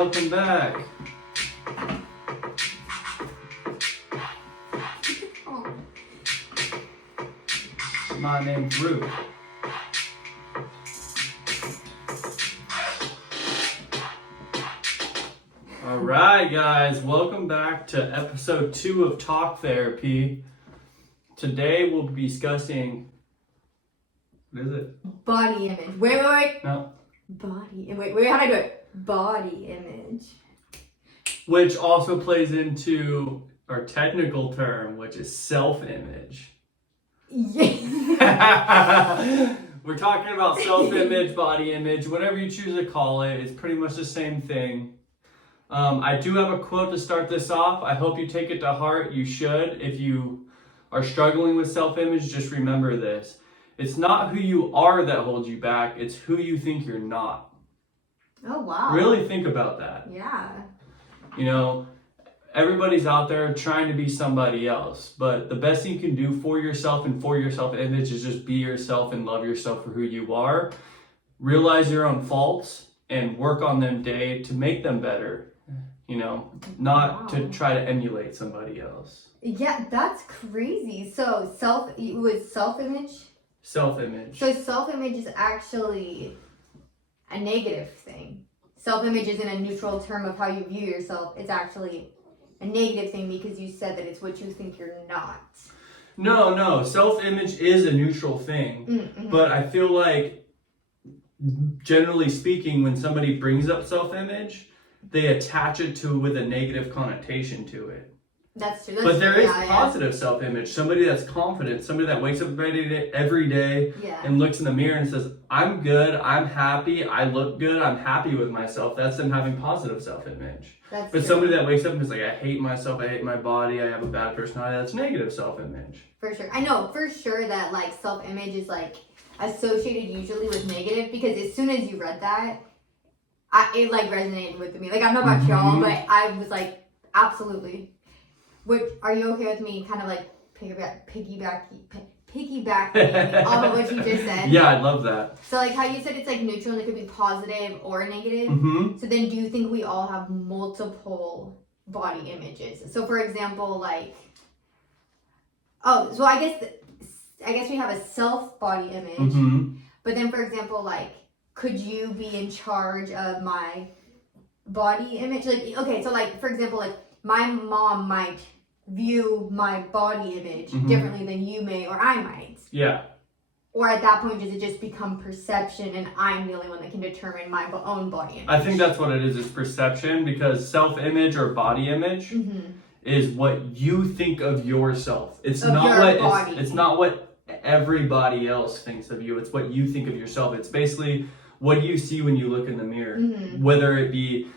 Welcome back. My name's Ruth. All right, guys, welcome back to episode 2 of Talk Therapy. Today we'll be discussing, what is it? Body image. Wait. No. Body. Wait, how'd I do it? Body image. Which also plays into our technical term, which is self-image. Yeah. We're talking about self-image, body image, whatever you choose to call it. It's pretty much the same thing. I do have a quote to start this off. I hope you take it to heart. You should. If you are struggling with self-image, just remember this. It's not who you are that holds you back. It's who you think you're not. Oh, wow. Really think about that. Yeah. You know, everybody's out there trying to be somebody else, but the best thing you can do for yourself and for your self-image is just be yourself and love yourself for who you are. Realize your own faults and work on them day to make them better, you know, not to try to emulate somebody else. Yeah, that's crazy. So self-image? Self-image. So self-image is actually a negative thing. Self-image isn't a neutral term of how you view yourself. It's actually a negative thing because you said that it's what you think you're not. No. Self-image is a neutral thing. Mm-hmm. But I feel like, generally speaking, when somebody brings up self-image, they attach it with a negative connotation to it. That's true. But there is positive self-image. Somebody that's confident, somebody that wakes up every day and looks in the mirror and says, I'm good, I'm happy, I look good, I'm happy with myself. That's them having positive self-image. But true. Somebody that wakes up and is like, I hate myself, I hate my body, I have a bad personality, that's negative self-image. For sure. I know for sure that like self-image is like associated usually with negative, because as soon as you read that, it like resonated with me. Like, I don't know about y'all, but I was like, absolutely. Which, are you okay with me kind of like piggybacking off of what you just said? Yeah, I love that. So like how you said it's like neutral and it could be positive or negative. Mm-hmm. So then do you think we all have multiple body images? So for example, like, so I guess we have a self body image. Mm-hmm. But then for example, like, could you be in charge of my body image? Like, okay, so like for example, like, my mom might view my body image differently than you may, or I might. Yeah. Or at that point, does it just become perception and I'm the only one that can determine my own body image? I think that's what it is. It's perception, because self-image or body image is what you think of yourself. It's not what everybody else thinks of you. It's what you think of yourself. It's basically what you see when you look in the mirror. Whether it be,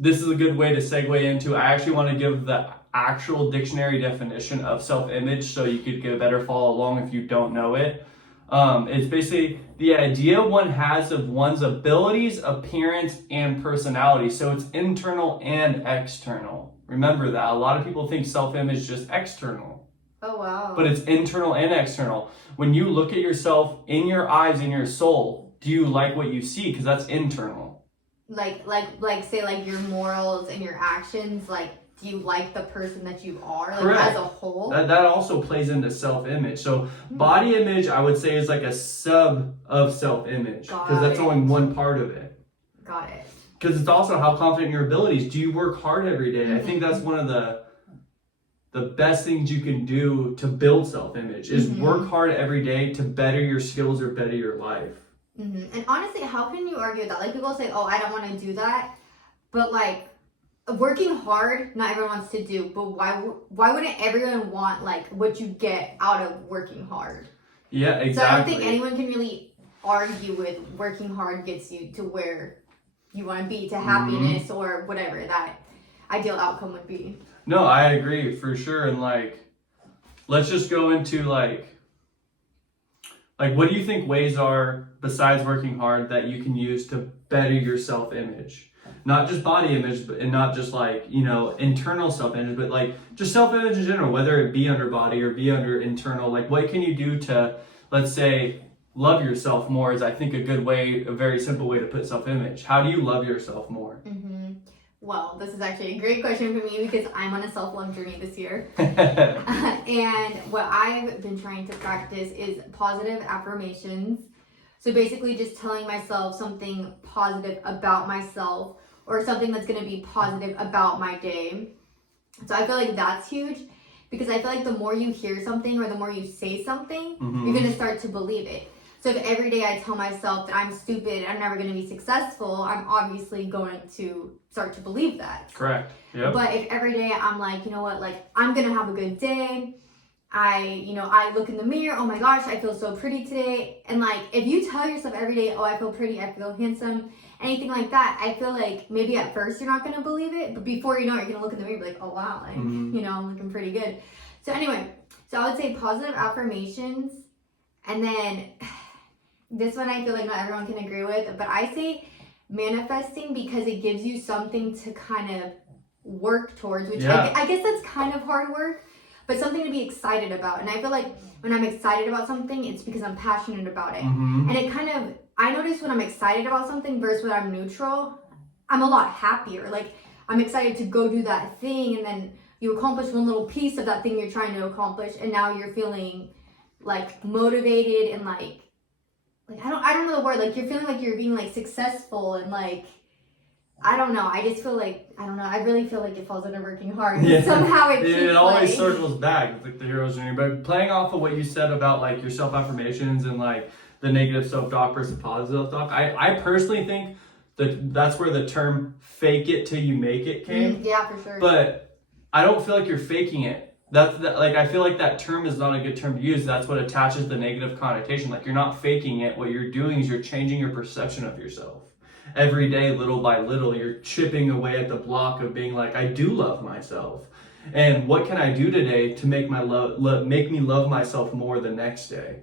this is a good way to segue into, I actually want to give the actual dictionary definition of self-image so you could get a better follow along if you don't know it. It's basically the idea one has of one's abilities, appearance, and personality. So it's internal and external. Remember that. A lot of people think self-image is just external. Oh, wow. But it's internal and external. When you look at yourself in your eyes, in your soul, do you like what you see? Because that's internal. Like say like your morals and your actions, like, do you like the person that you are, like, Correct. as a whole? That also plays into self-image. So body image, I would say, is like a sub of self-image, because that's only one part of it. Got it. Because it's also how confident in your abilities. Do you work hard every day? I think that's one of the best things you can do to build self-image is work hard every day to better your skills or better your life. And honestly, how can you argue with that? Like, people say, oh, I don't want to do that. But like, working hard, not everyone wants to do. But why wouldn't everyone want like what you get out of working hard? Yeah, exactly. So I don't think anyone can really argue with working hard gets you to where you want to be, to happiness or whatever that ideal outcome would be. No, I agree for sure. And like, let's just go into like, what do you think ways are, besides working hard, that you can use to better your self-image? Not just body image, and not just like, you know, internal self-image, but like just self-image in general, whether it be under body or be under internal. Like, what can you do to, let's say, love yourself more is, I think, a good way, a very simple way to put self-image. How do you love yourself more? well, this is actually a great question for me because I'm on a self-love journey this year. And what I've been trying to practice is positive affirmations. So basically just telling myself something positive about myself or something that's going to be positive about my day. So I feel like that's huge because I feel like the more you hear something or the more you say something, you're going to start to believe it. So if every day I tell myself that I'm stupid, I'm never going to be successful, I'm obviously going to start to believe that. Correct. Yep. But if every day I'm like, you know what, like I'm going to have a good day. I look in the mirror, oh my gosh, I feel so pretty today. And like, if you tell yourself every day, oh, I feel pretty, I feel handsome, anything like that, I feel like maybe at first you're not going to believe it, but before you know it, you're going to look in the mirror and be like, oh wow, like, I'm looking pretty good. So anyway, so I would say positive affirmations. And then this one I feel like not everyone can agree with, but I say manifesting because it gives you something to kind of work towards, which I guess that's kind of hard work, but something to be excited about. And I feel like when I'm excited about something, it's because I'm passionate about it. And it kind of, I notice when I'm excited about something versus when I'm neutral, I'm a lot happier. Like I'm excited to go do that thing, and then you accomplish one little piece of that thing you're trying to accomplish, and now you're feeling like motivated and like I don't know the word, like you're feeling like you're being like successful and like I don't know. I just feel like I really feel like it falls under working hard. Yeah. Somehow it always circles back. It's like the hero's journey. But playing off of what you said about like your self affirmations and like the negative self talk versus positive self talk, I personally think that's where the term "fake it till you make it" came. Yeah, for sure. But I don't feel like you're faking it. Like I feel like that term is not a good term to use. That's what attaches the negative connotation. Like you're not faking it. What you're doing is you're changing your perception of yourself. Every day, little by little, you're chipping away at the block of being like, I do love myself. And what can I do today to make make me love myself more the next day?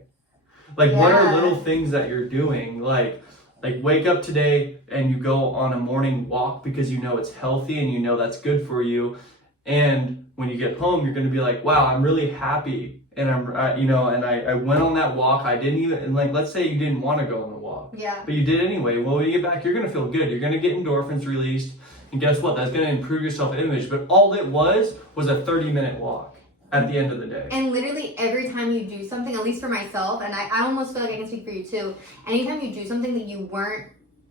Like what are little things that you're doing? Like wake up today and you go on a morning walk because you know it's healthy and you know that's good for you. And when you get home, you're going to be like, wow, I'm really happy. And I went on that walk. I didn't even, and like, let's say you didn't want to go on the walk. Yeah. But you did anyway. Well, when you get back, you're going to feel good. You're going to get endorphins released. And guess what? That's going to improve your self-image. But all it was a 30-minute walk at the end of the day. And literally every time you do something, at least for myself, and I almost feel like I can speak for you too, anytime you do something that you weren't,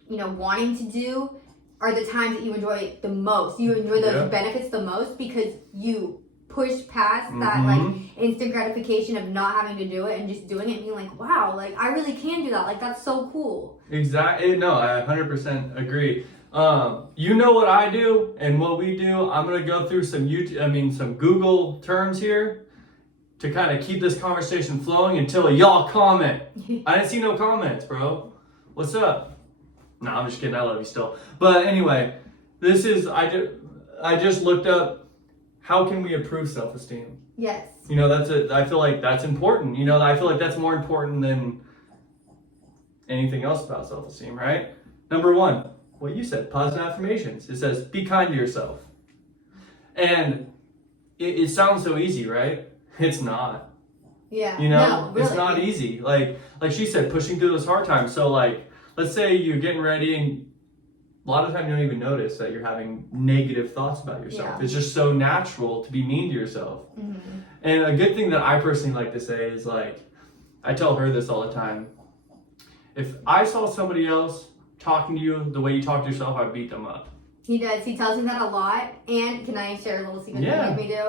wanting to do, are the times that you enjoy it the most. You enjoy those benefits the most because you push past that like instant gratification of not having to do it and just doing it and being like, wow, like I really can do that. Like that's so cool. Exactly. No, I 100% agree. You know what I do and what we do. I'm gonna go through some Google terms here to kind of keep this conversation flowing until y'all comment. I didn't see no comments, bro. What's up? No, I'm just kidding. I love you still. But anyway, this is I just looked up how can we improve self-esteem. Yes. I feel like that's important. I feel like that's more important than anything else about self-esteem, right? Number one, what you said, positive affirmations. It says, be kind to yourself. And it sounds so easy, right? It's not. Yeah. No, really. It's not easy. Like she said, pushing through those hard times. So like, let's say you're getting ready and a lot of the time you don't even notice that you're having negative thoughts about yourself. Yeah. It's just so natural to be mean to yourself. And a good thing that I personally like to say is like, I tell her this all the time. If I saw somebody else talking to you the way you talk to yourself, I'd beat them up. He does. He tells me that a lot. And can I share a little secret that he made me do?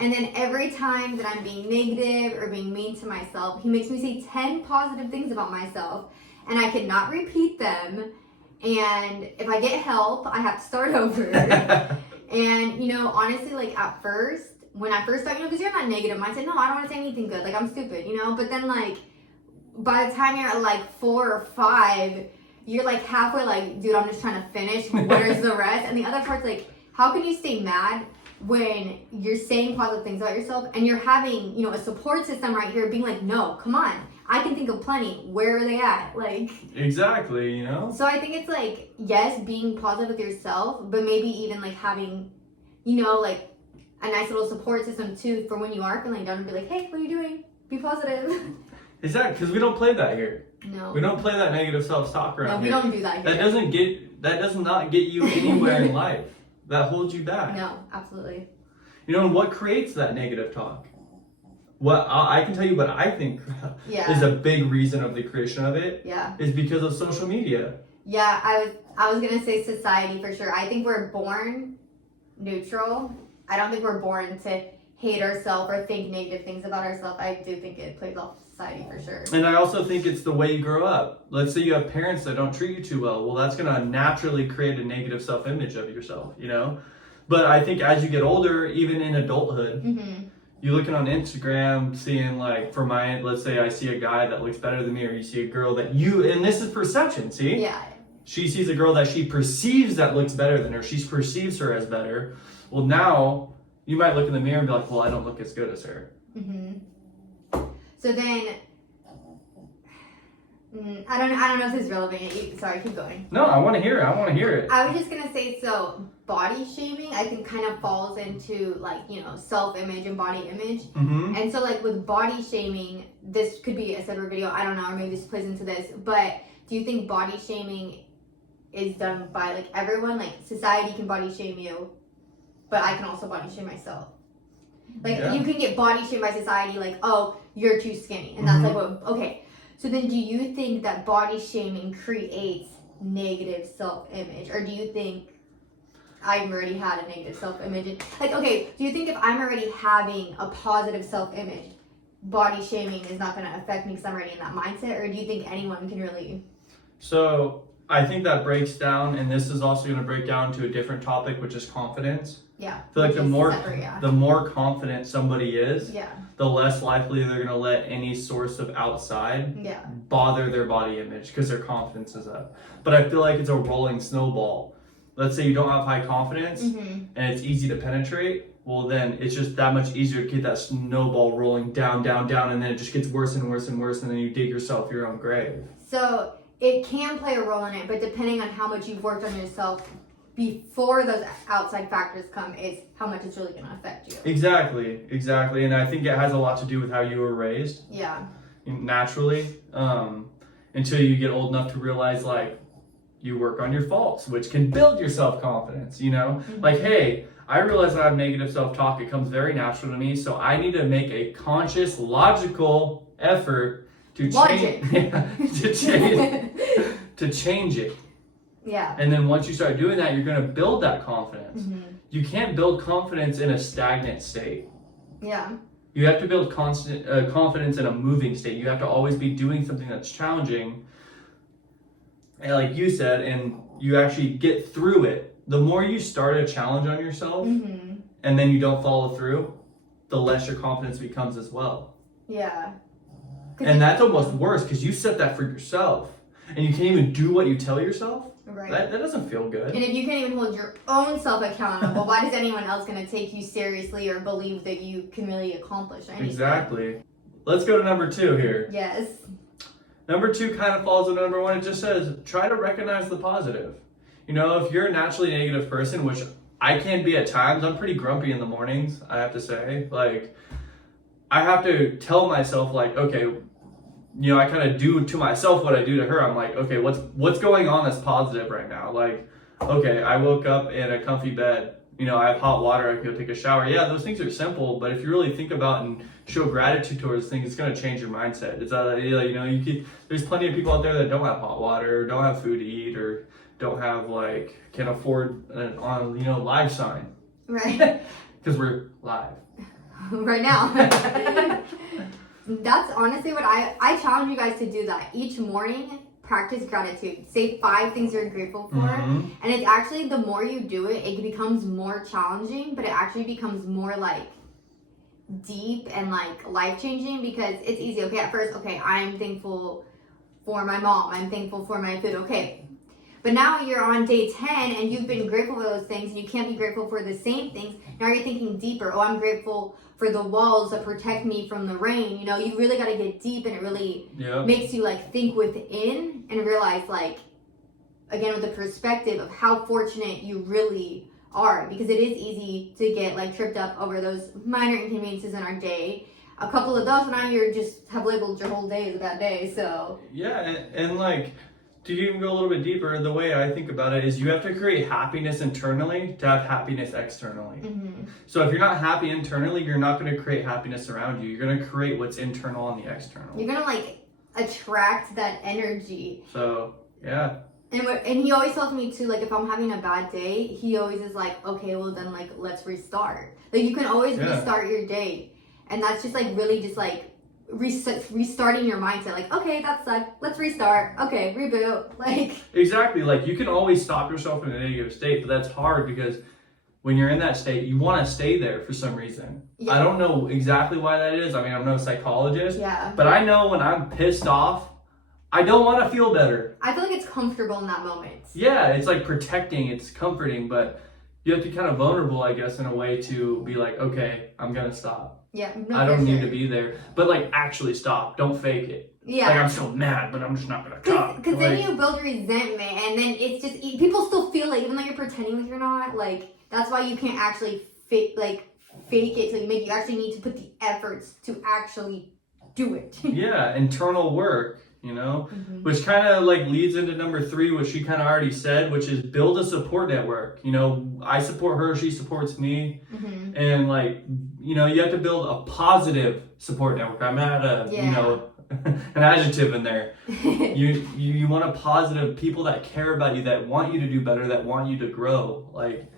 And then every time that I'm being negative or being mean to myself, he makes me say 10 positive things about myself. And I cannot repeat them. And if I get help, I have to start over. And, honestly, like at first, when I first started, because you're not negative mindset, no, I don't want to say anything good. Like I'm stupid, But then like, by the time you're at like 4 or 5, you're like halfway like, dude, I'm just trying to finish. Where's the rest? And the other part's like, how can you stay mad when you're saying positive things about yourself and you're having, a support system right here being like, no, come on. I can think of plenty. Where are they at? Like exactly, So I think it's like, yes, being positive with yourself, but maybe even like having, like a nice little support system too for when you are feeling down and be like, hey, what are you doing? Be positive. Exactly, because we don't play that here. No. We don't play that negative self-talk around here. No, we don't do that here. That does not get you anywhere in life. that holds you back. No, absolutely. You know, and what creates that negative talk? What I can tell you what I think is a big reason of the creation of it is because of social media. Yeah, I was gonna say society for sure. I think we're born neutral. I don't think we're born to hate ourselves or think negative things about ourselves. I do think it plays off society for sure. And I also think it's the way you grow up. Let's say you have parents that don't treat you too well. Well, that's gonna naturally create a negative self-image of yourself, you know? But I think as you get older, even in adulthood, you're looking on Instagram, seeing like, let's say I see a guy that looks better than me, or you see a girl that and this is perception, see? Yeah. She sees a girl that she perceives that looks better than her. She perceives her as better. Well, now you might look in the mirror and be like, well, I don't look as good as her. So then, I don't know if this is relevant. Sorry, keep going. No, I want to hear it. I was just going to say, so body shaming, I think kind of falls into like, you know, self-image and body image. And so like with body shaming, this could be a separate video. I don't know, or maybe this plays into this. But do you think body shaming is done by like everyone? Like society can body shame you, but I can also body shame myself. Like you can get body shamed by society, like, oh, you're too skinny. And that's like, okay. So then do you think that body shaming creates negative self-image? Or do you think I've already had a negative self-image? Like, okay, do you think if I'm already having a positive self-image, body shaming is not going to affect me because I'm already in that mindset? Or do you think anyone can really? So I think that breaks down, and this is also going to break down to a different topic, which is confidence. Yeah. I feel like the more confident somebody is, the less likely they're going to let any source of outside bother their body image because their confidence is up. But I feel like it's a rolling snowball. Let's say you don't have high confidence and it's easy to penetrate. Well, then it's just that much easier to get that snowball rolling down, down, down, and then it just gets worse and worse and worse, and then you dig yourself your own grave. So it can play a role in it, but depending on how much you've worked on yourself before those outside factors come is how much it's really going to affect you. Exactly. And I think it has a lot to do with how you were raised. Yeah. Naturally, until you get old enough to realize, like, you work on your faults, which can build your self-confidence, you know? Like, hey, I realize I have negative self-talk. It comes very natural to me, so I need to make a conscious, logical effort to change it. Yeah. And then once you start doing that, you're going to build that confidence. You can't build confidence in a stagnant state. Yeah. You have to build confidence in a moving state. You have to always be doing something that's challenging, and like you said, and you actually get through it. The more you start a challenge on yourself and then you don't follow through, the less your confidence becomes as well. Yeah. And that's almost worse because you set that for yourself and you can't even do what you tell yourself. Right. That doesn't feel good. And if you can't even hold your own self accountable, why does anyone else going to take you seriously or believe that you can really accomplish anything? Exactly. Let's go to number 2 here. Yes. Number 2 kind of falls into number 1. It just says, try to recognize the positive. You know, if you're a naturally negative person, which I can be at times, I'm pretty grumpy in the mornings, I have to say. Like, I have to tell myself, like, okay, you know, I kind of do to myself what I do to her. I'm like, okay, what's going on that's positive right now? Like, okay, I woke up in a comfy bed. You know, I have hot water. I can go take a shower. Yeah, those things are simple, but if you really think about and show gratitude towards things, it's going to change your mindset. It's you know, there's plenty of people out there that don't have hot water, or don't have food to eat, or don't have can't afford an live sign. Right. Because we're live. Right now. That's honestly what I challenge you guys to do that. Each morning, practice gratitude. Say 5 things you're grateful for. And it's actually, the more you do it, it becomes more challenging, but it actually becomes more like deep and like life-changing because it's easy. Okay, at first, okay, I'm thankful for my mom. I'm thankful for my food. Okay. But now you're on day 10 and you've been grateful for those things and you can't be grateful for the same things. Now you're thinking deeper. Oh, I'm grateful for the walls that protect me from the rain. You know, you really got to get deep, and it really makes you like think within and realize, like, again, with the perspective of how fortunate you really are, because it is easy to get like tripped up over those minor inconveniences in our day. A couple of those, and now you're just have labeled your whole day as a bad day. So yeah, and like, to even go a little bit deeper, the way I think about it is you have to create happiness internally to have happiness externally. Mm-hmm. So if you're not happy internally, you're not going to create happiness around you. You're going to create what's internal on the external. You're going to like attract that energy. So, yeah. And he always tells me too, like if I'm having a bad day, he always is like, okay, well then like let's restart. Like you can always restart your day. And that's just like really just like restarting your mindset. Like, okay, that sucked. Let's restart. Okay, reboot. Like exactly. Like you can always stop yourself in a negative state, but that's hard because when you're in that state, you want to stay there for some reason. Yeah. I don't know exactly why that is. I mean, I'm no psychologist. Yeah. But I know when I'm pissed off, I don't want to feel better. I feel like it's comfortable in that moment. Yeah, it's like protecting, it's comforting, but you have to be kind of vulnerable, I guess, in a way to be like, okay, I'm going to stop. Yeah, I don't need to be there. But like actually stop. Don't fake it. Yeah. Like I'm so mad, but I'm just not going to talk. Because then you build resentment and then it's just, people still feel like, even though you're pretending like you're not, like, that's why you can't actually fake it. So you actually need to put the efforts to actually do it. Yeah, internal work. You know, mm-hmm. which kind of like leads into number 3, which she kind of already said, which is build a support network. You know, I support her, she supports me. Mm-hmm. And like, you know, you have to build a positive support network. I'm at you know, an adjective in there. you want a positive people that care about you, that want you to do better, that want you to grow. Like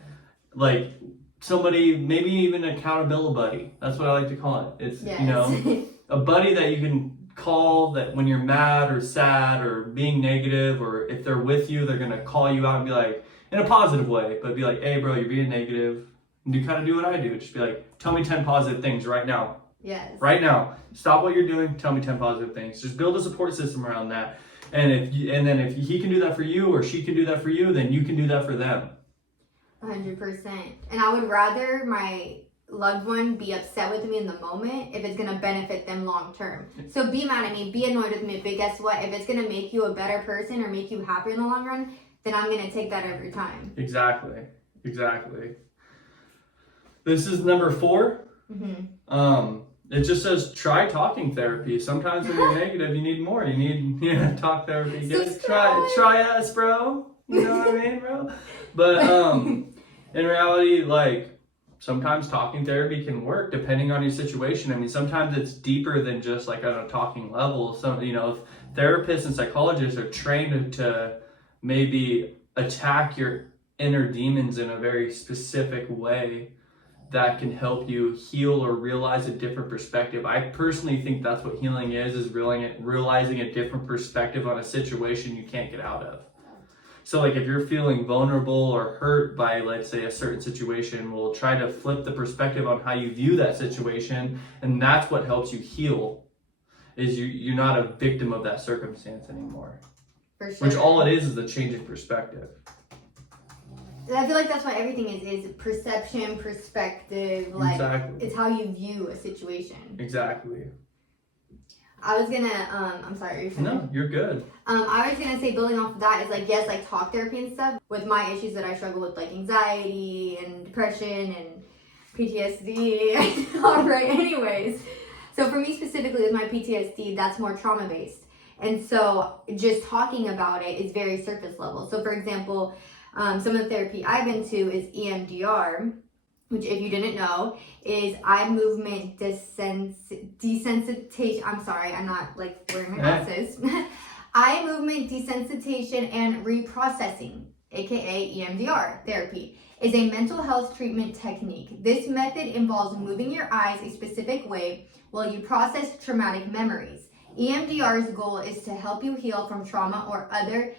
somebody, maybe even an accountability buddy. That's what I like to call it. It's, you know, a buddy that you can call that when you're mad or sad or being negative, or if they're with you, they're gonna call you out and be like, in a positive way, but be like, hey bro, you're being negative. And you kind of do what I do. Just be like, tell me 10 positive things right now. Yes. Right now. Stop what you're doing. Tell me 10 positive things. Just build a support system around that. And if he can do that for you or she can do that for you, then you can do that for them. 100%. And I would rather my loved one be upset with me in the moment if it's going to benefit them long term. So be mad at me, be annoyed with me, but guess what? If it's going to make you a better person or make you happier in the long run, then I'm going to take that every time. Exactly. This is number 4. Mm-hmm. It just says try talking therapy. Sometimes when you're negative, you need more. You need talk therapy. Try us, bro. You know what I mean, bro? But in reality, like, sometimes talking therapy can work depending on your situation. I mean, sometimes it's deeper than just like on a talking level. Some, you know, therapists and psychologists are trained to maybe attack your inner demons in a very specific way that can help you heal or realize a different perspective. I personally think that's what healing is realizing a different perspective on a situation you can't get out of. So like if you're feeling vulnerable or hurt by, let's say, a certain situation, we'll try to flip the perspective on how you view that situation, and that's what helps you heal, is you're not a victim of that circumstance anymore. For sure. Which all it is a change in perspective. I feel like that's what everything is perception, perspective, like exactly. It's how you view a situation. Exactly. I was gonna, I'm sorry. No, you're good. I was gonna say, building off of that is like, yes, like talk therapy and stuff. With my issues that I struggle with, like anxiety and depression and PTSD. All right, anyways. So for me specifically with my PTSD, that's more trauma based. And so just talking about it is very surface level. So for example, some of the therapy I've been to is EMDR, which if you didn't know, is eye movement desensitization. I'm sorry, I'm not like wearing my glasses. Eye movement desensitization and reprocessing, aka EMDR therapy, is a mental health treatment technique. This method involves moving your eyes a specific way while you process traumatic memories. EMDR's goal is to help you heal from trauma or other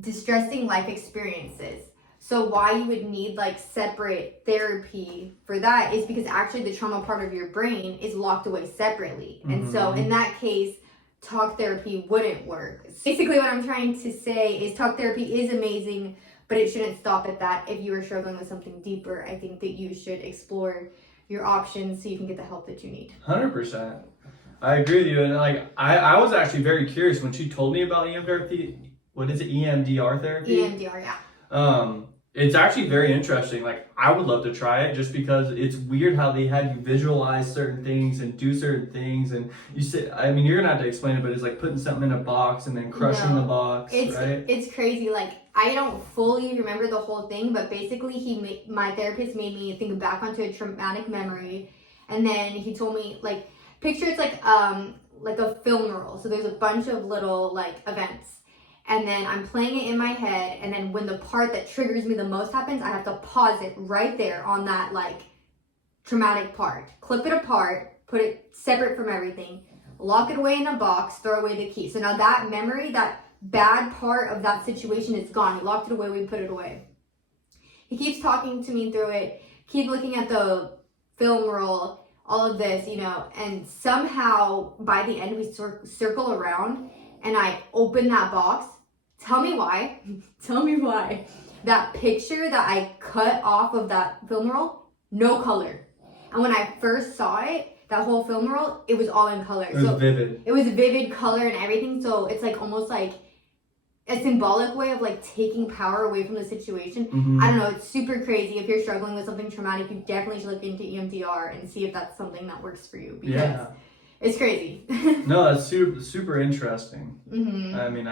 distressing life experiences. So why you would need like separate therapy for that is because actually the trauma part of your brain is locked away separately. Mm-hmm. And so in that case, talk therapy wouldn't work. Basically what I'm trying to say is talk therapy is amazing, but it shouldn't stop at that. If you are struggling with something deeper, I think that you should explore your options so you can get the help that you need. 100%. I agree with you. And like, I was actually very curious when she told me about EMDR therapy. What is it? EMDR therapy? EMDR, yeah. It's actually very interesting. Like, I would love to try it just because it's weird how they had you visualize certain things and do certain things. And you say, I mean, you're gonna have to explain it, but it's like putting something in a box and then crushing the box, right? It's crazy. Like, I don't fully remember the whole thing, but basically my therapist made me think back onto a traumatic memory. And then he told me, like, picture it's like a film roll. So there's a bunch of little like events. And then I'm playing it in my head, and then when the part that triggers me the most happens, I have to pause it right there on that like traumatic part. Clip it apart, put it separate from everything, lock it away in a box, throw away the key. So now that memory, that bad part of that situation is gone. We locked it away, we put it away. He keeps talking to me through it, keep looking at the film roll, all of this, you know, and somehow by the end we circle around and I open that box. Tell me why. Tell me why. That picture that I cut off of that film roll, no color. And when I first saw it, that whole film roll, it was all in color. It was vivid. It was vivid color and everything. So it's like almost like a symbolic way of like taking power away from the situation. Mm-hmm. I don't know. It's super crazy. If you're struggling with something traumatic, you definitely should look into EMDR and see if that's something that works for you. Because it's crazy. No, it's super interesting. Mm-hmm. I mean,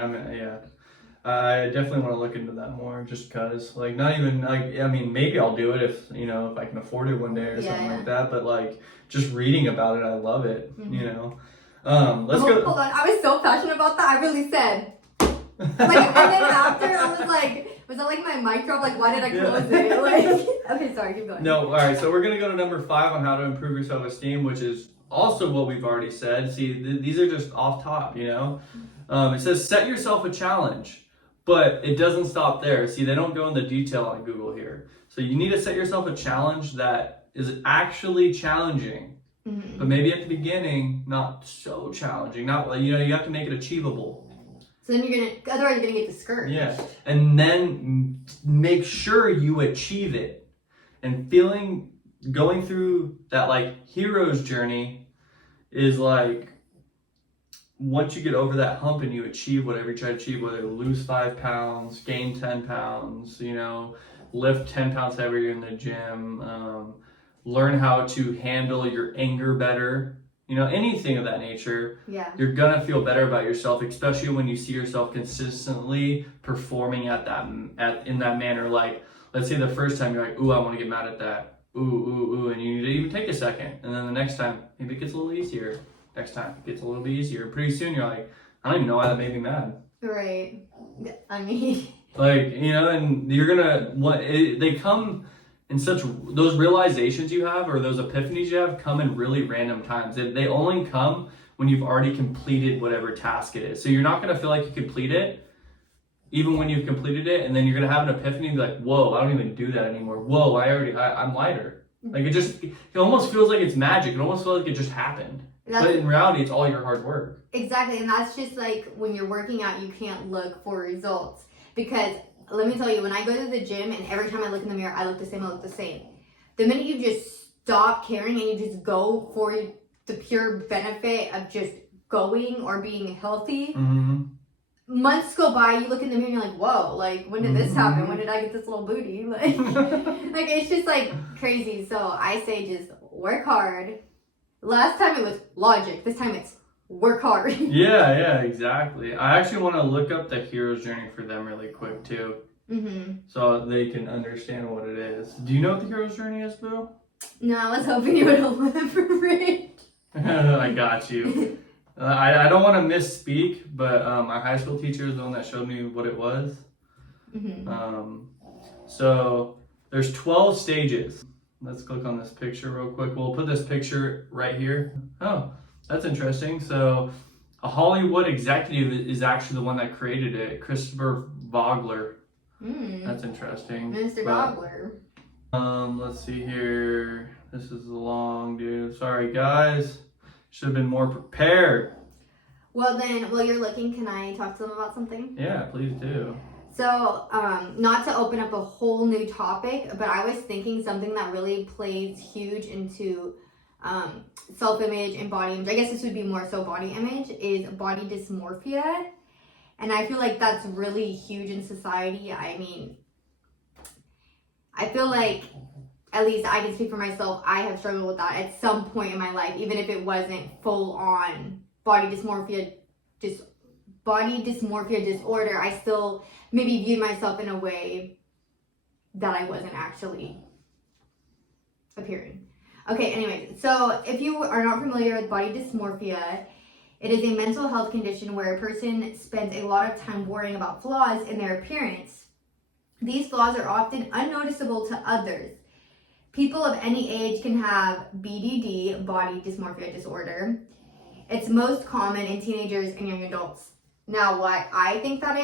I definitely want to look into that more, just because, like, not even, like, I mean, maybe I'll do it if I can afford it one day or something like that, but, like, just reading about it, I love it, you know. Let's go. Hold on, I was so passionate about that, I really said. Like, and then after, I was like, was that, like, my mic drop? Like, why did I close it? Like, okay, sorry, keep going. No, all right, so we're going to go to number 5 on how to improve your self-esteem, which is also what we've already said. See, these are just off top, you know. It says, set yourself a challenge. But it doesn't stop there. See, they don't go into detail on Google here. So you need to set yourself a challenge that is actually challenging. Mm-hmm. But maybe at the beginning, not so challenging. Not, you have to make it achievable. So then otherwise you're gonna get discouraged. Yeah. And then make sure you achieve it. And going through that like hero's journey is like, once you get over that hump and you achieve whatever you try to achieve, whether you lose 5 pounds, gain 10 pounds, lift 10 pounds heavier in the gym, learn how to handle your anger better, anything of that nature, you're gonna feel better about yourself, especially when you see yourself consistently performing in that manner. Like, let's say the first time you're like, ooh, I want to get mad at that, ooh, and you need to even take a second, and then the next time maybe it gets a little easier. Next time it gets a little bit easier. Pretty soon you're like, I don't even know why that made me mad. Right. I mean, like, and you're gonna they come in those realizations you have, or those epiphanies you have, come in really random times. They only come when you've already completed whatever task it is. So you're not gonna feel like you complete it even when you've completed it, and then you're gonna have an epiphany and be like, whoa, I don't even do that anymore. Whoa, I'm lighter. Like, it almost feels like it's magic. It almost feels like it just happened. But in reality, it's all your hard work. Exactly, and that's just like when you're working out, you can't look for results. Because let me tell you, when I go to the gym and every time I look in the mirror, I look the same. The minute you just stop caring and you just go for the pure benefit of just going or being healthy, months go by, you look in the mirror and you're like, whoa, like, when did this happen? When did I get this little booty? Like, like, it's just like crazy. So I say just work hard. Last time it was logic. This time it's work hard. Yeah, exactly. I actually want to look up the hero's journey for them really quick too, so they can understand what it is. Do you know what the hero's journey is, Boo? No, I was hoping you would elaborate. I got you. I don't want to misspeak, but our high school teacher is the one that showed me what it was. So there's 12 stages. Let's click on this picture real quick. We'll put this picture right here. Oh, that's interesting. So a Hollywood executive is actually the one that created it, Christopher Vogler. That's interesting. Mr. Vogler. Let's see here. This is long, dude. Sorry, guys. Should have been more prepared. Well, then, while you're looking, can I talk to them about something? Yeah, please do. So, not to open up a whole new topic, but I was thinking something that really plays huge into self-image and body image. I guess this would be more so body image, is body dysmorphia. And I feel like that's really huge in society. I mean, I feel like, at least I can speak for myself, I have struggled with that at some point in my life, even if it wasn't full on body dysmorphia disorder. I still maybe viewed myself in a way that I wasn't actually appearing. Okay, anyways, so if you are not familiar with body dysmorphia, it is a mental health condition where a person spends a lot of time worrying about flaws in their appearance. These flaws are often unnoticeable to others. People of any age can have BDD, body dysmorphia disorder. It's most common in teenagers and young adults. Now, what I think that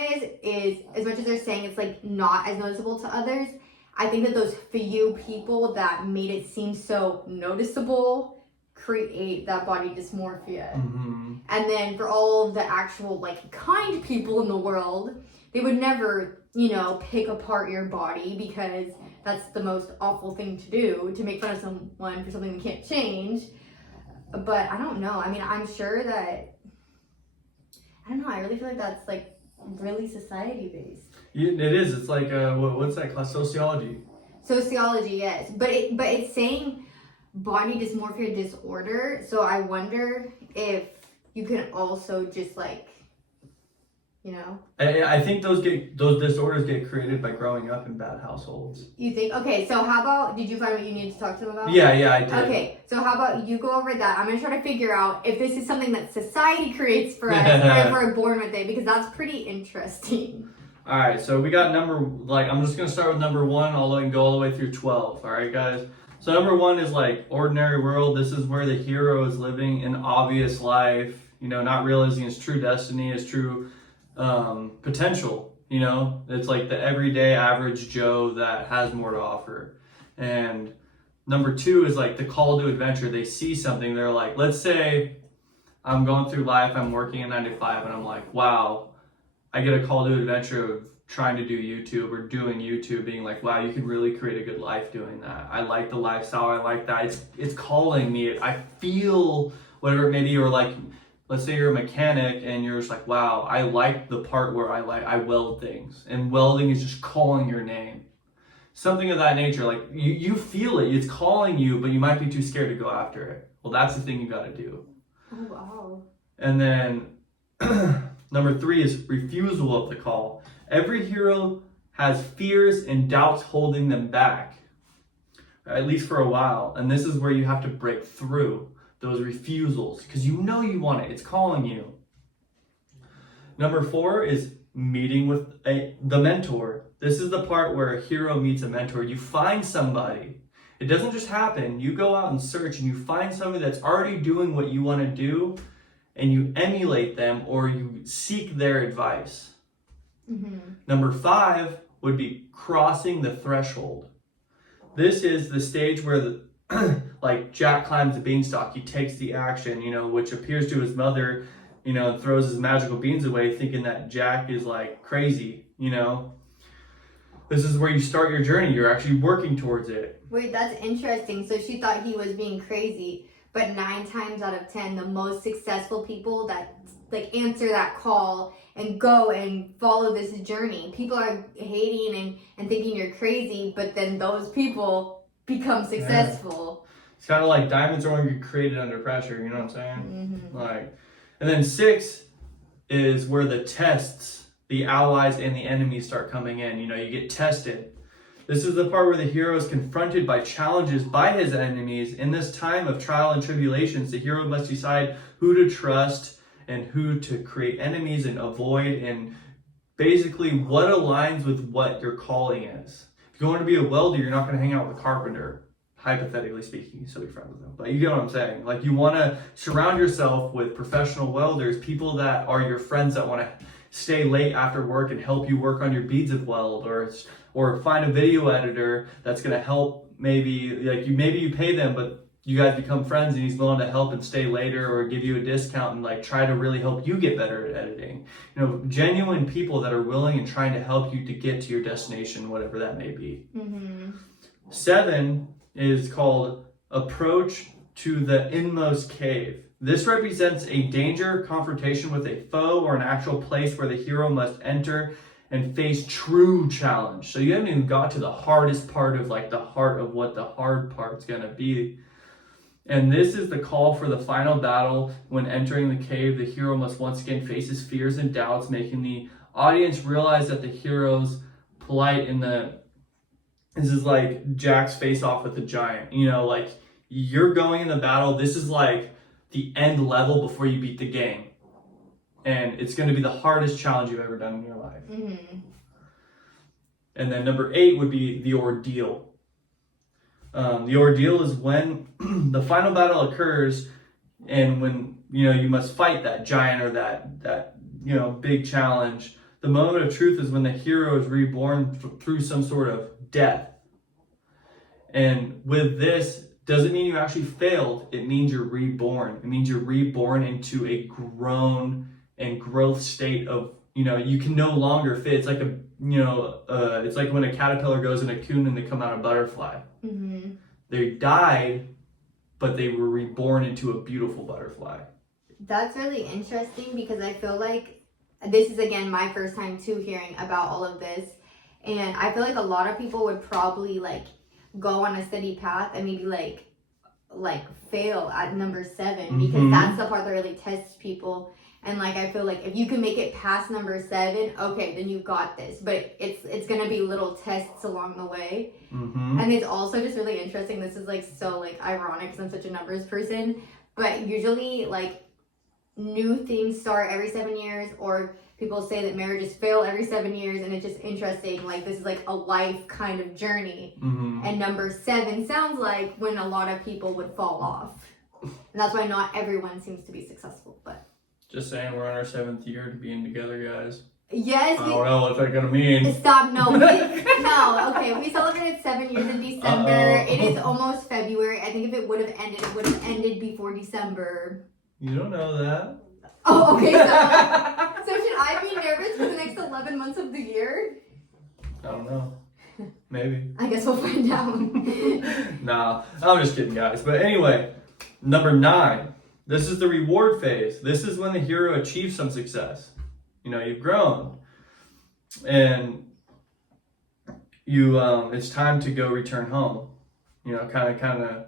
is as much as they're saying it's like not as noticeable to others, I think that those few people that made it seem so noticeable create that body dysmorphia. Mm-hmm. And then for all of the actual like kind people in the world, they would never, pick apart your body because that's the most awful thing to do, to make fun of someone for something they can't change. But I don't know. I mean, I'm sure that, I don't know, I really feel like that's like really society based. It is. It's like what's that class? Sociology. Sociology, yes, but it's saying body dysmorphia disorder. So I wonder if you can also just like, I think those disorders get created by growing up in bad households. You think? Okay, so how about, did you find what you needed to talk to them about? Yeah, I did. Okay, so how about you go over that? I'm gonna try to figure out if this is something that society creates for us or if we're born with it, because that's pretty interesting. All right, so we got I'm just going to start with number 1 and go all the way through 12. All right, guys? So number 1 is like ordinary world. This is where the hero is living an obvious life, not realizing his true destiny, his true potential. It's like the everyday average Joe that has more to offer. And number 2 is like the call to adventure. They see something. They're like, let's say I'm going through life, I'm working at 9 to 5, and I'm like, wow, I get a call to adventure of trying to do YouTube or doing YouTube, being like, wow, you could really create a good life doing that. I like the lifestyle. I like that. It's calling me. I feel whatever it may be. Or like, let's say you're a mechanic and you're just like, wow, I like the part where I weld things. And welding is just calling your name. Something of that nature. Like you feel it. It's calling you, but you might be too scared to go after it. Well, that's the thing you got to do. Oh, wow. And then number 3 is refusal of the call. Every hero has fears and doubts holding them back, at least for a while. And this is where you have to break through those refusals because you want it. It's calling you. Number 4 is meeting with the mentor. This is the part where a hero meets a mentor. You find somebody. It doesn't just happen. You go out and search and you find somebody that's already doing what you want to do, and you emulate them or you seek their advice. Mm-hmm. Number 5 would be crossing the threshold. This is the stage where like Jack climbs the beanstalk. He takes the action, which appears to his mother, throws his magical beans away thinking that Jack is like crazy, This is where you start your journey. You're actually working towards it. Wait, that's interesting. So she thought he was being crazy. But 9 times out of 10, the most successful people that like answer that call and go and follow this journey, people are hating and thinking you're crazy, but then those people become successful. Yeah. It's kind of like diamonds are only created under pressure, you know what I'm saying? Mm-hmm. Like, and then 6 is where the tests, the allies and the enemies start coming in. You get tested. This is the part where the hero is confronted by challenges by his enemies. In this time of trial and tribulations, the hero must decide who to trust and who to create enemies and avoid, and basically what aligns with what your calling is. If you want to be a welder, you're not going to hang out with a carpenter, hypothetically speaking. You still be friends with them. But you get what I'm saying. Like, you want to surround yourself with professional welders, people that are your friends that want to stay late after work and help you work on your beads of weld, or find a video editor that's going to help. Maybe you pay them, but you guys become friends and he's willing to help and stay later or give you a discount and like try to really help you get better at editing. Genuine people that are willing and trying to help you to get to your destination, whatever that may be. Mm-hmm. 7 is called approach to the inmost cave. This represents a danger confrontation with a foe or an actual place where the hero must enter and face true challenge. So you haven't even got to the hardest part of like the heart of what the hard part's gonna be. And this is the call for the final battle. When entering the cave, the hero must once again face his fears and doubts, making the audience realize that the hero's plight in the... This is like Jack's face off with the giant. You know, like you're going in the battle. This is like the end level before you beat the game. And it's going to be the hardest challenge you've ever done in your life. Mm-hmm. And then number 8 would be the ordeal. The ordeal is when the final battle occurs, and when you must fight that giant or that big challenge. The moment of truth is when the hero is reborn through some sort of death. And with this, doesn't mean you actually failed. It means you're reborn. It means you're reborn into a grown and growth state of, you can no longer fit. It's like it's like when a caterpillar goes in a cocoon and they come out a butterfly. Mm-hmm. They died, but they were reborn into a beautiful butterfly. That's really interesting because I feel like this is, again, my first time too hearing about all of this. And I feel like a lot of people would probably like go on a steady path and maybe like fail at number 7 because that's the part that really tests people. And like I feel like if you can make it past number 7, okay, then you got this. But it's gonna be little tests along the way. And it's also just really interesting. This is like so like ironic because I'm such a numbers person. But usually like new things start every 7 years, or people say that marriages fail every 7 years, and it's just interesting. Like this is like a life kind of journey. And number 7 sounds like when a lot of people would fall off. And that's why not everyone seems to be successful, but. Just saying, we're on our 7th year to being together, guys. Yes. I don't know what's that gonna mean. Stop. No. No. Okay. We celebrated 7 years in December. It is almost February. I think if it would have ended before December. You don't know that. Oh, okay. So should I be nervous for the next 11 months of the year? I don't know. Maybe. I guess we'll find out. Nah, I'm just kidding, guys. But anyway, number 9. This is the reward phase. This is when the hero achieves some success. You've grown. And it's time to go return home. Kind of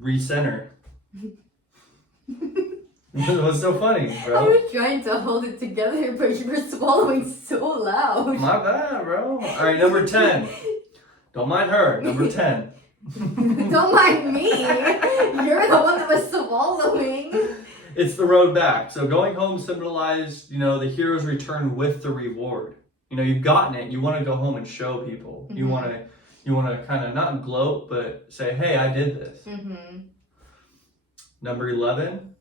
recenter. What's so funny, bro? I was trying to hold it together, but you were swallowing so loud. My bad, bro. All right, number 10. Don't mind her. Number 10. Don't mind me. You're the one that was swallowing. It's the road back. So going home symbolized, the hero's return with the reward. You've gotten it. You want to go home and show people. You want to kind of not gloat, but say, hey, I did this. Number 11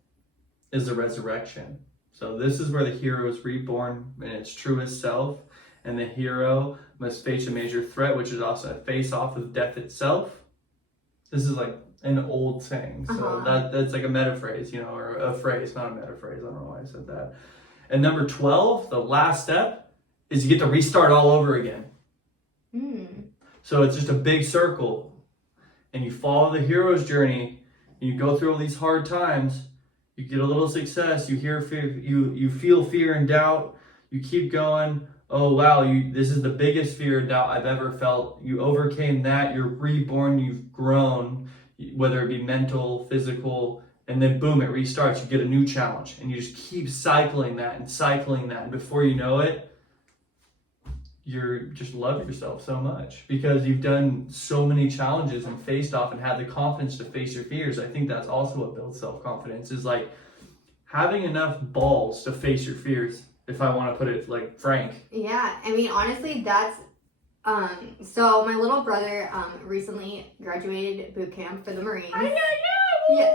is the resurrection. So this is where the hero is reborn in its truest self, and the hero must face a major threat, which is also a face-off with death itself. This is like an old saying, so that's like a metaphrase, or a phrase, not a metaphrase. I don't know why I said that. And number 12, the last step, is you get to restart all over again. So it's just a big circle, and you follow the hero's journey, and you go through all these hard times. You get a little success. You hear fear. You feel fear and doubt. You keep going. Oh wow! This is the biggest fear and doubt I've ever felt. You overcame that. You're reborn. You've grown, whether it be mental, physical, and then boom, it restarts. You get a new challenge, and you just keep cycling that, and before you know it, you just love yourself so much because you've done so many challenges and faced off and had the confidence to face your fears. I think that's also what builds self-confidence, is like having enough balls to face your fears, if I want to put it like frank. Yeah, I mean, honestly, that's so my little brother recently graduated boot camp for the Marines. Yeah.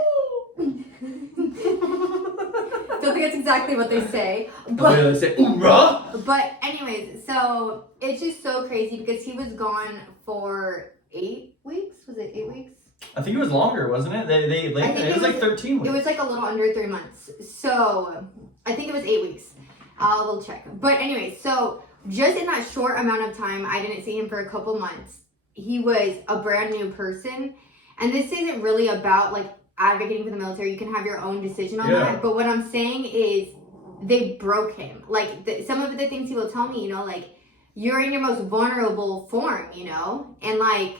Don't think that's exactly what they say. But they say "Oomra." But anyways, so it's just so crazy because he was gone for 8 weeks. Was it 8 weeks? I think it was longer, wasn't it? It was like 13 weeks. It was like a little under 3 months. So I think it was 8 weeks. I'll check. But anyway, so just in that short amount of time, I didn't see him for a couple months. He was a brand new person. And this isn't really about like advocating for the military. You can have your own decision on that. But what I'm saying is they broke him. Like, some of the things he will tell me, you know, like, you're in your most vulnerable form, you know? And, like,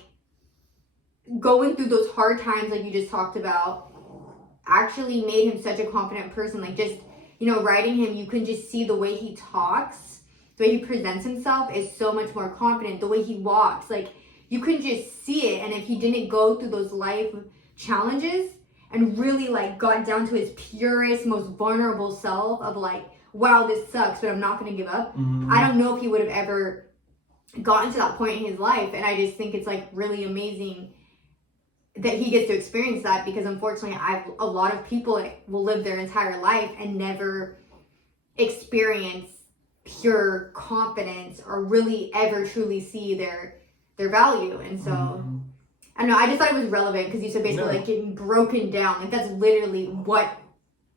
going through those hard times, like you just talked about, actually made him such a confident person. Like, just, you know, writing him, you can just see the way he talks, the way he presents himself is so much more confident. The way he walks, like, you can just see it. And if he didn't go through those life challenges and really, like, got down to his purest, most vulnerable self of, like, wow, this sucks, but I'm not going to give up. I don't know if he would have ever gotten to that point in his life. And I just think it's, like, really amazing that he gets to experience that, because unfortunately a lot of people will live their entire life and never experience pure confidence or really ever truly see their value. And so I don't know, I just thought it was relevant because you said basically like getting broken down, like that's literally what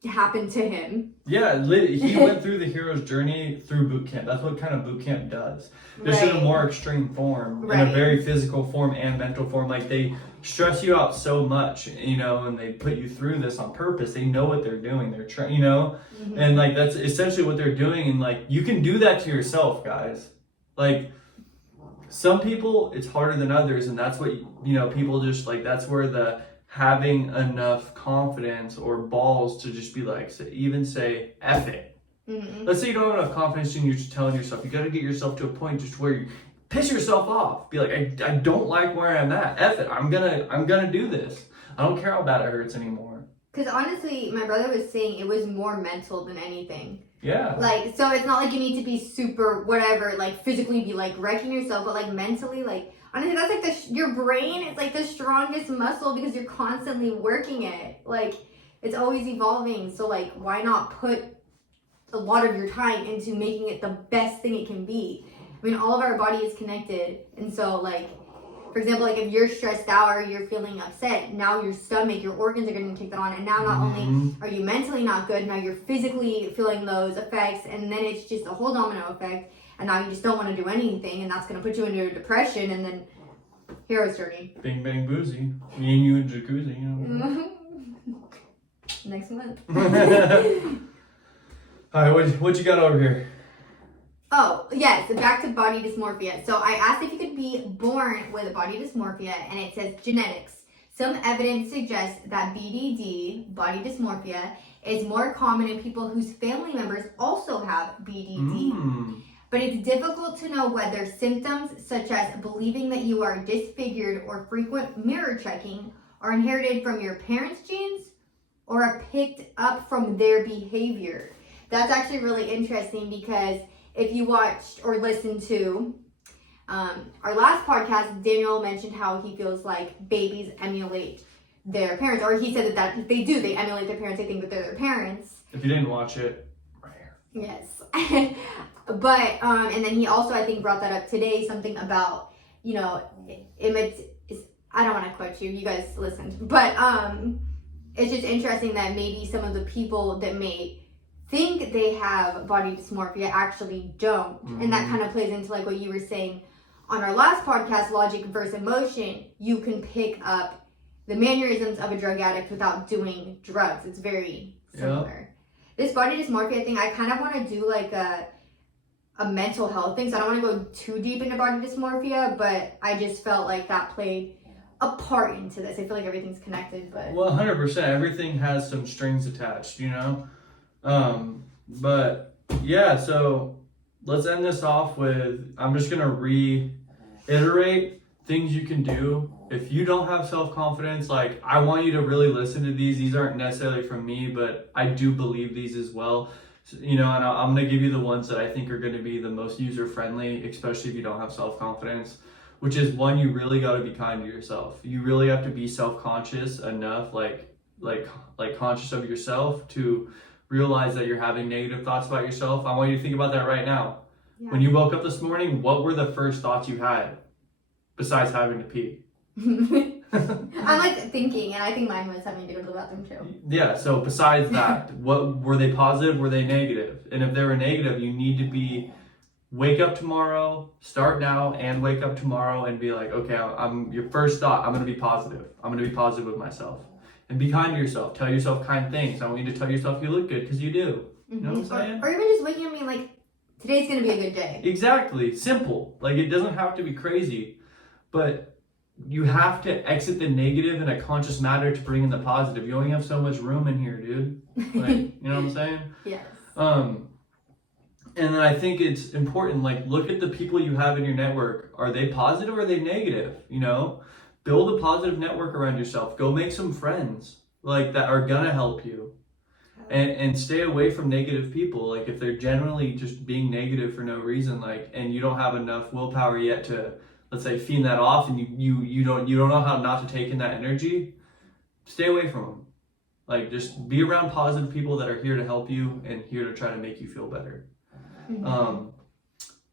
happened to him. Yeah, he went through the hero's journey through boot camp. That's what kind of boot camp does. Just in a more extreme form, in a very physical form and mental form. Like, they stress you out so much, you know, and they put you through this on purpose. They know what they're doing. They're trying, you know, and like that's essentially what they're doing. And like, you can do that to yourself, guys. Like, some people, it's harder than others, and that's what, you know, people just like, that's where the having enough confidence or balls to just be like, even say F it. Let's say you don't have enough confidence and you're just telling yourself, you got to get yourself to a point just where you piss yourself off. Be like, I don't like where I'm at. F it. I'm gonna do this. I don't care how bad it hurts anymore. Because honestly, my brother was saying it was more mental than anything. Yeah. Like, so it's not like you need to be super whatever, like physically be like wrecking yourself, but like mentally, like honestly, that's like your brain is like the strongest muscle because you're constantly working it. Like, it's always evolving. So like, why not put a lot of your time into making it the best thing it can be? I mean, all of our body is connected. And so like, for example, like if you're stressed out or you're feeling upset, now your stomach, your organs are going to take that on. And now not only are you mentally not good, now you're physically feeling those effects. And then it's just a whole domino effect. And now you just don't want to do anything. And that's going to put you into a depression. And then hero's journey. Bing, bang, boozy. Me and you in jacuzzi, you know. Next month. All right, what you got over here? Oh, yes, back to body dysmorphia. So I asked if you could be born with body dysmorphia, and it says genetics. Some evidence suggests that BDD, body dysmorphia, is more common in people whose family members also have BDD. But it's difficult to know whether symptoms such as believing that you are disfigured or frequent mirror checking are inherited from your parents' genes or are picked up from their behavior. That's actually really interesting because if you watched or listened to our last podcast, Daniel mentioned how he feels like babies emulate their parents, or he said that they do. They emulate their parents. They think that they're their parents. If you didn't watch it, right here. Yes. But, and then he also, I think, brought that up today, something about, you know, I don't want to quote you guys listened, but it's just interesting that maybe some of the people that may think they have body dysmorphia actually don't. And that kind of plays into like what you were saying on our last podcast, logic versus emotion. You can pick up the mannerisms of a drug addict without doing drugs. It's very similar. This body dysmorphia thing, I kind of want to do like a mental health thing. So I don't want to go too deep into body dysmorphia, but I just felt like that played a part into this. I feel like everything's connected, but... Well, 100%. Everything has some strings attached, you know? But yeah, so let's end this off with, I'm just going to reiterate things you can do. If you don't have self-confidence, like, I want you to really listen to these. These aren't necessarily from me, but I do believe these as well. So, you know, and I'm going to give you the ones that I think are going to be the most user-friendly, especially if you don't have self-confidence, which is one, you really got to be kind to yourself. You really have to be self-conscious enough, like conscious of yourself to realize that you're having negative thoughts about yourself. I want you to think about that right now. Yeah. When you woke up this morning, what were the first thoughts you had besides having to pee? I'm like thinking, and I think mine was having to go to the bathroom too. Yeah, so besides that, what were they positive? Were they negative? And if they were negative, you need to wake up tomorrow, start now, and wake up tomorrow and be like, okay, your first thought, I'm going to be positive. I'm going to be positive with myself. And be kind to yourself. Tell yourself kind things. I want you to tell yourself you look good because you do. You know what I'm saying? Or even just waking up and being like, today's gonna be a good day. Exactly. Simple. Like, it doesn't have to be crazy, but you have to exit the negative in a conscious manner to bring in the positive. You only have so much room in here, dude. Like, you know what I'm saying? Yes. And then I think it's important, like, look at the people you have in your network. Are they positive or are they negative? You know, build a positive network around yourself. Go make some friends, like, that are gonna help you. And stay away from negative people. Like, if they're generally just being negative for no reason, like, and you don't have enough willpower yet to, let's say, feed that off, and you don't know how not to take in that energy, stay away from them. Like, just be around positive people that are here to help you and here to try to make you feel better.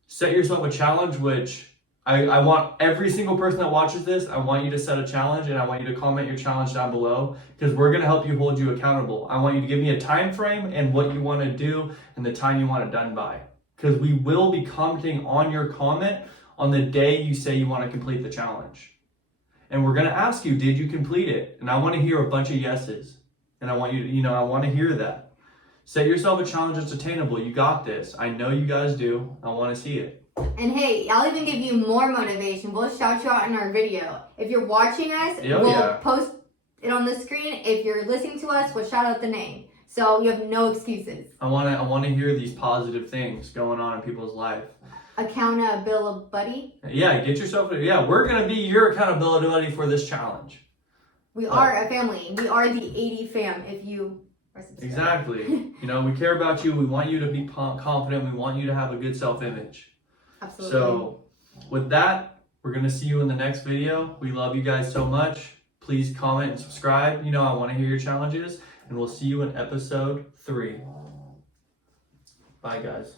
Set yourself a challenge, which I want every single person that watches this, I want you to set a challenge, and I want you to comment your challenge down below, because we're going to help you hold you accountable. I want you to give me a time frame and what you want to do and the time you want it done by, because we will be commenting on your comment on the day you say you want to complete the challenge. And we're going to ask you, did you complete it? And I want to hear a bunch of yeses. And I want you to, I want to hear that. Set yourself a challenge that's attainable. You got this. I know you guys do. I want to see it. And hey, I'll even give you more motivation. We'll shout you out in our video. If you're watching us, we'll post it on the screen. If you're listening to us, we'll shout out the name. So you have no excuses. I want to hear these positive things going on in people's life. Accountability. Yeah, get yourself. Yeah, we're gonna be your accountability buddy for this challenge. We are a family. We are the 80 fam. If you are subscribed. Exactly. We care about you. We want you to be confident. We want you to have a good self-image. Absolutely. So, with that, we're gonna see you in the next video. We love you guys so much. Please comment and subscribe. I want to hear your challenges, and we'll see you in episode 3. Bye, guys.